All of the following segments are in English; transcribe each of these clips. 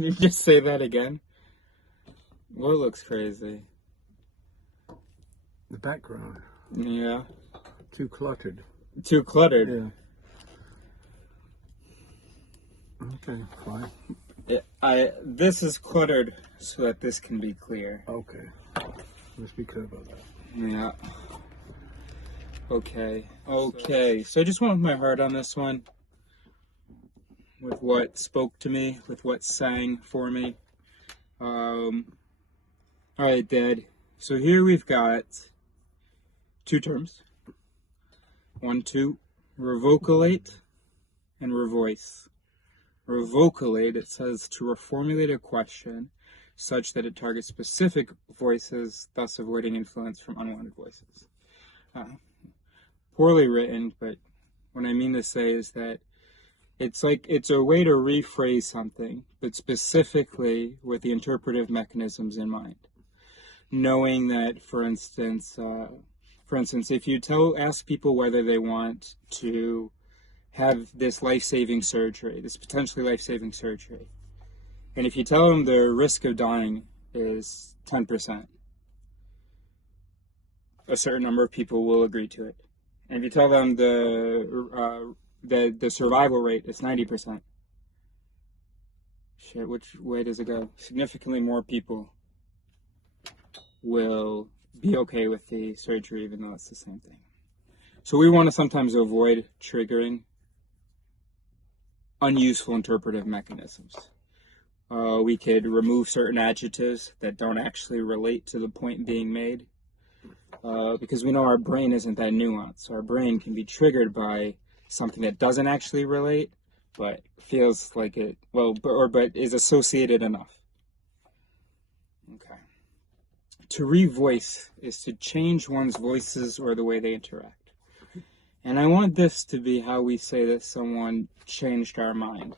Can you just say that again? What looks crazy? The background. Yeah. Too cluttered. Too cluttered? Yeah. Okay, fine. This is cluttered so that this can be clear. Okay. Let's be clear about that. Yeah. Okay. So I just went with my heart on this one. With what spoke to me, with what sang for me. Alright, Dad. So here we've got two terms. 1, 2, revocalate and revoice. Revocalate, it says to reformulate a question such that it targets specific voices, thus avoiding influence from unwanted voices. Poorly written, but what I mean to say is that it's a way to rephrase something, but specifically with the interpretive mechanisms in mind. Knowing that, for instance, if you ask people whether they want to have this life-saving surgery, this potentially life-saving surgery, and if you tell them their risk of dying is 10%, a certain number of people will agree to it. And if you tell them the survival rate is 90%, which way does it go? Significantly more people will be okay with the surgery, even though it's the same thing. So we want to sometimes avoid triggering unuseful interpretive mechanisms. We could remove certain adjectives that don't actually relate to the point being made, because we know our brain isn't that nuanced. Our brain can be triggered by something that doesn't actually relate, but feels like it, but is associated enough. Okay. To revoice is to change one's voices or the way they interact. And I want this to be how we say that someone changed our mind.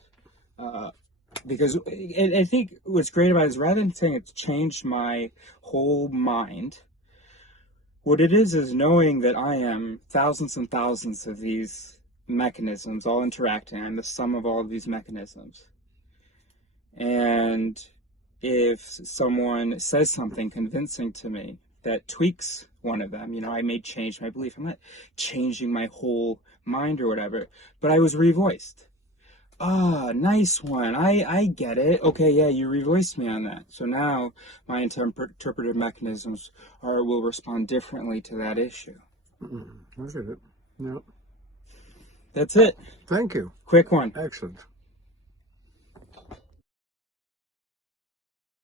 Because I think what's great about it is rather than saying it's changed my whole mind, what it is knowing that I am thousands and thousands of these mechanisms all interacting. I'm the sum of all of these mechanisms. And if someone says something convincing to me that tweaks one of them, I may change my belief. I'm not changing my whole mind or whatever, but I was revoiced. Nice one. I get it. Okay, yeah, you revoiced me on that. So now my interpretive mechanisms will respond differently to that issue. Look at it. Yeah. That's it. Thank you. Quick one. Excellent.